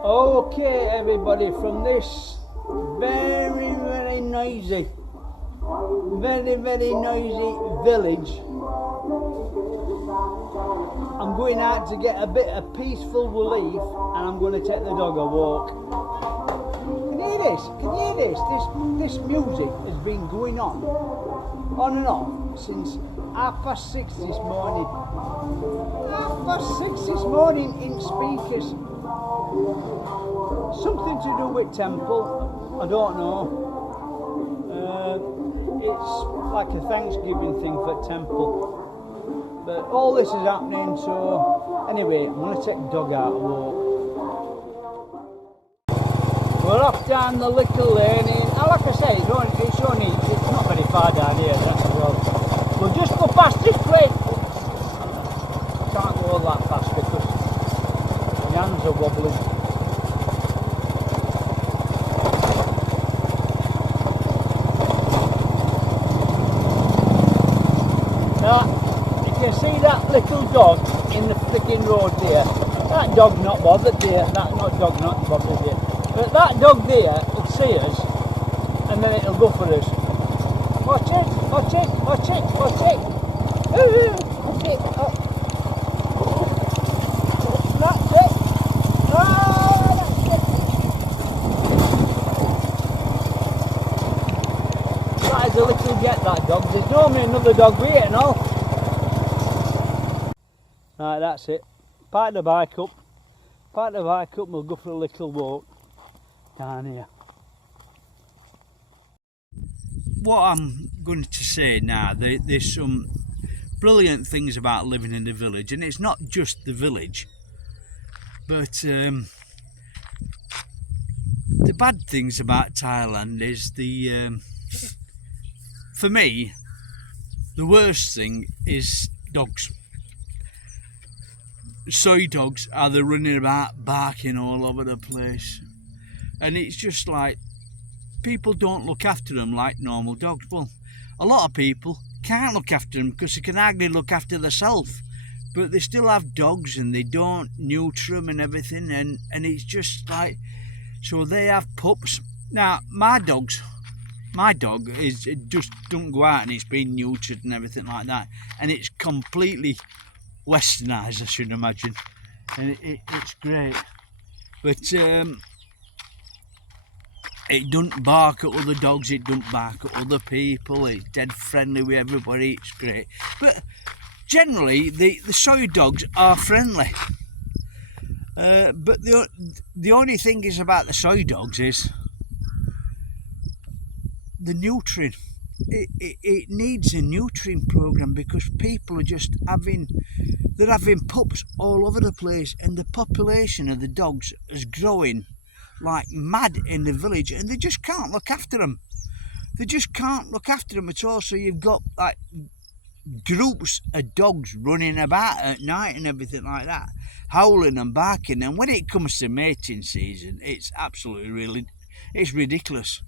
Okay, everybody, from this very noisy, very noisy village, I'm going out to get a bit of peaceful relief, and I'm going to take the dog a walk. Can you hear this? Can you hear this? This music has been going on and off since 6:30 this morning. 6:30 this morning in speakers. Something to do with temple, I don't know. It's like a Thanksgiving thing for temple. But all this is happening, so anyway, I'm going to take the dog out a walk. We're off down the little lane, and like I said, it's not very far down here, that's the road. We'll just go past this place. Can't go all that fast because my hands are wobbling. Now, you can see that little dog in the freaking road there. That dog's not bothered there. That dog not bothered there. But that dog there will see us, and then it'll go for us. Watch it, watch it, watch it, watch it. Watch it. That's it. Oh, that's it. That is a little get, that dog. There's normally another dog with it and all. Right, that's it. Park the bike up, and we'll go for a little walk down here. What I'm going to say now, there's some brilliant things about living in the village, and it's not just the village, but the bad things about Thailand is for me, the worst thing is dogs. Soy dogs are they running about barking all over the place, and it's just like people don't look after them like normal dogs. Well, a lot of people can't look after them because they can hardly look after themselves, but they still have dogs and they don't neuter them and everything, and it's just like, so they have pups. Now my dog is, it just don't go out and it's been neutered and everything like that, and it's completely westernised, I should imagine, and it's great, but it don't bark at other dogs, it don't bark at other people, it's dead friendly with everybody, it's great. But generally the soy dogs are friendly, but the only thing is about the soy dogs is the neutering. It needs a neutering program, because people are just having pups all over the place, and the population of the dogs is growing like mad in the village, and they just can't look after them. They just can't look after them at all. So you've got like groups of dogs running about at night and everything like that, howling and barking, and when it comes to mating season, it's absolutely it's ridiculous.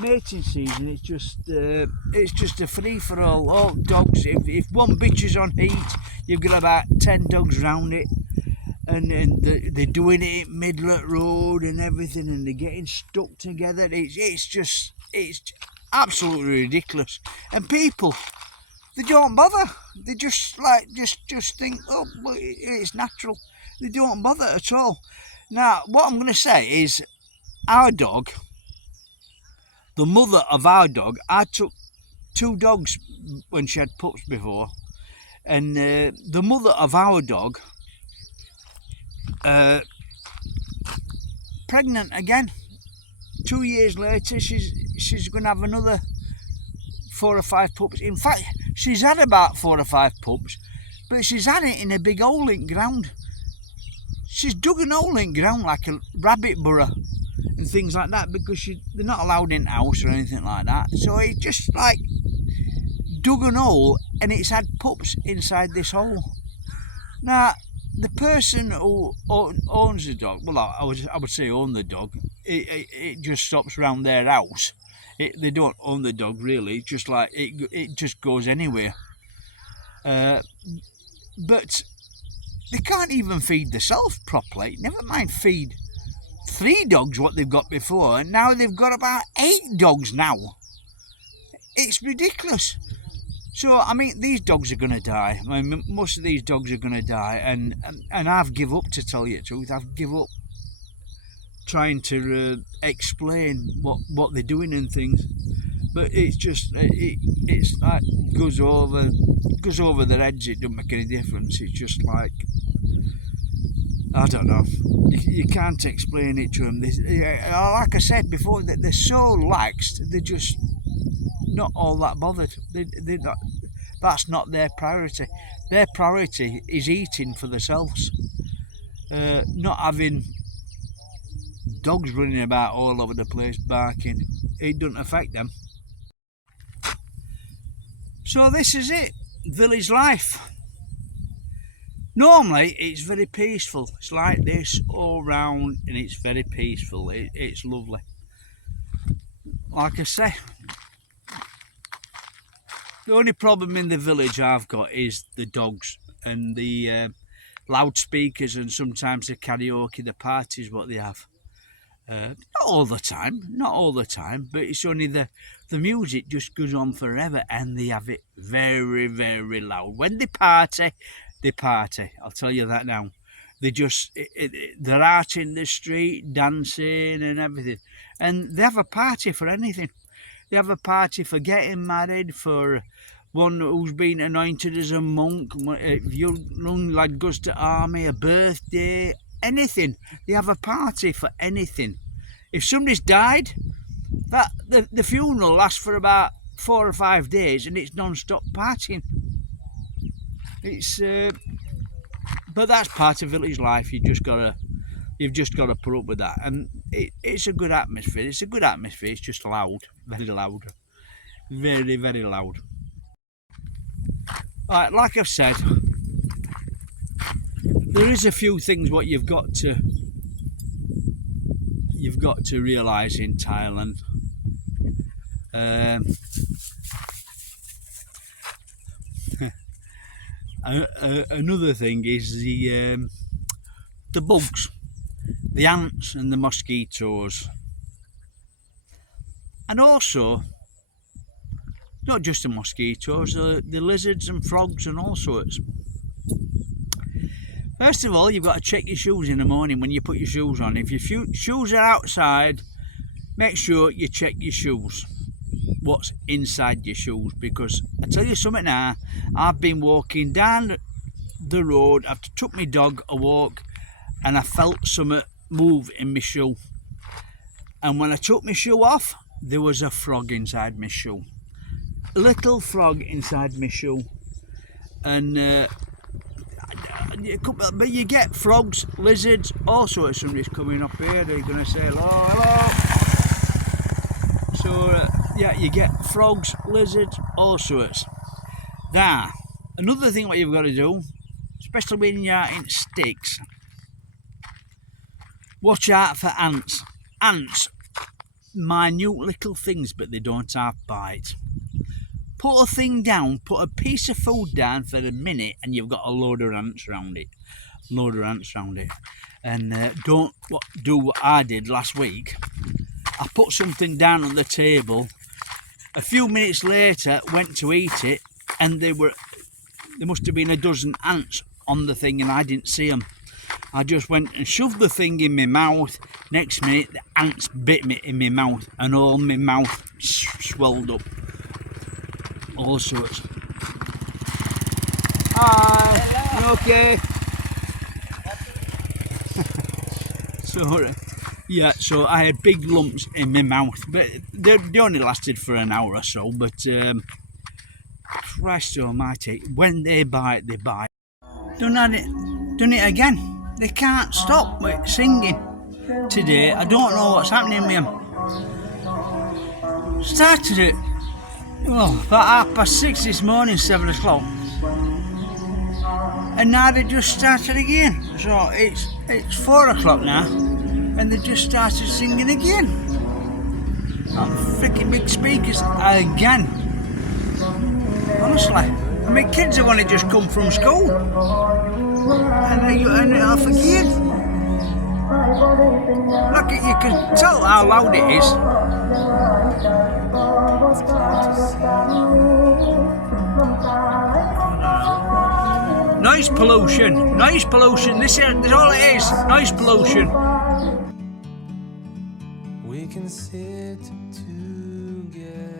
Mating season, it's just a free-for-all. All dogs, if one bitch is on heat, you've got about 10 dogs round it, and they're doing it middle of the road and everything, and they're getting stuck together. It's absolutely ridiculous, and people, they don't bother. They just like just think, oh, well, it's natural. They don't bother at all. Now what I'm going to say is, our dog, the mother of our dog, I took 2 dogs when she had pups before, and the mother of our dog, pregnant again. 2 years later, she's going to have another 4 or 5 pups. In fact, she's had about 4 or 5 pups, but she's had it in a big hole in ground. She's dug an hole in ground like a rabbit burrow and things like that, because they're not allowed in the house or anything like that. So it just like dug an hole, and it's had pups inside this hole. Now the person who owns the dog, well, I would say own the dog, it just stops around their house. They don't own the dog really, it's just like it just goes anywhere. But they can't even feed themselves properly, never mind feed 3 dogs what they've got before, and now they've got about 8 dogs now. It's ridiculous. So, I mean, these dogs are going to die. I mean, most of these dogs are going to die, and I've give up, to tell you the truth. I've give up trying to explain what they're doing and things. But it's just, it's like goes over their heads. It don't make any difference. It's just like, I don't know. You can't explain it to them. Like I said before, they're so laxed. They're just not all that bothered. They're not, that's not their priority. Their priority is eating for themselves. Not having dogs running about all over the place barking. It doesn't affect them. So this is it, village life. Normally it's very peaceful. It's like this all round, and it's very peaceful. It's lovely. Like I say, the only problem in the village I've got is the dogs and the loudspeakers, and sometimes the karaoke, the parties what they have. Not all the time, but it's only the music just goes on forever, and they have it very, very loud. When they party, I'll tell you that now. They just, they're out in the street dancing and everything, and they have a party for anything. They have a party for getting married, for one who's been anointed as a monk, if your young lad goes to army, a birthday, anything. They have a party for anything. If somebody's died, the funeral lasts for about 4 or 5 days, and it's non-stop partying. It's but that's part of village life. You've just got to put up with that, and it's a good atmosphere. It's a good atmosphere. It's just loud, very loud, very, very loud. Right, like I've said, there is a few things what you've got to realise in Thailand. Another thing is the bugs, the ants and the mosquitoes, and also not just the mosquitoes, the lizards and frogs and all sorts. First of all, you've got to check your shoes in the morning when you put your shoes on. If your shoes are outside, make sure you check your shoes, what's inside your shoes, because I tell you something now, I've been walking down the road, I've took my dog a walk, and I felt something move in my shoe, and when I took my shoe off, there was a frog inside my shoe, a little frog inside my shoe. And but you get frogs, lizards, all sorts. Somebody's coming up here, they're going to say hello, hello. So yeah, you get frogs, lizards, all sorts. Now, another thing what you've got to do, especially when you're in sticks, watch out for ants. Ants, minute little things, but they don't have bite. Put a thing down, put a piece of food down for a minute, and you've got a load of ants around it. And don't do what I did last week. I put something down on the table. A few minutes later, went to eat it, and there must have been a dozen ants on the thing, and I didn't see them. I just went and shoved the thing in my mouth. Next minute, the ants bit me in my mouth, and all my mouth swelled up. All sorts. Hi. You okay? So I had big lumps in my mouth, but they only lasted for an hour or so. But Christ almighty, when they bite, they bite. Done it again. They can't stop singing today. I don't know what's happening with them. Started it, well, about 6:30 this morning, 7 o'clock. And now they just started again. So it's 4 o'clock now, and they just started singing again. On freaking big speakers again. Honestly, I mean, kids have only just come from school. and off again. Look, you can tell how loud it is. Noise pollution, noise pollution. This is all it is. Noise pollution. We can sit together.